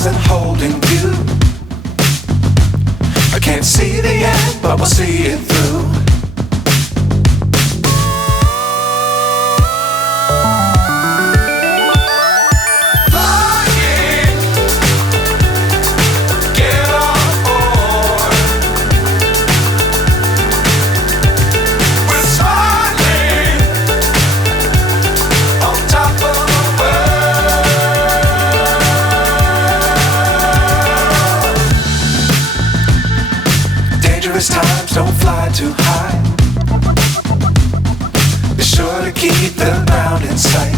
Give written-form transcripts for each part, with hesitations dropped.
stars and holding you. I can't see the end, but we'll see it through. Times don't fly too high. Be sure to keep the ground in sight.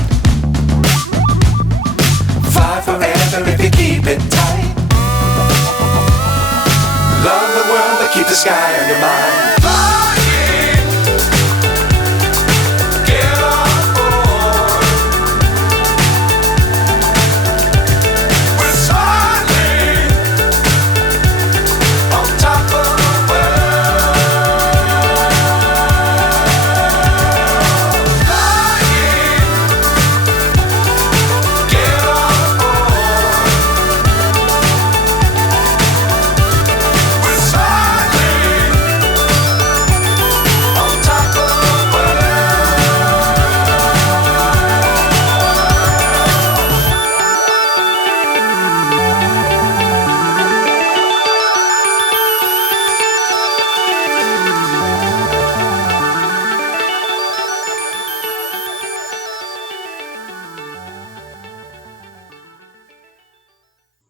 Fly forever if you keep it tight. Love the world but keep the sky on your mind.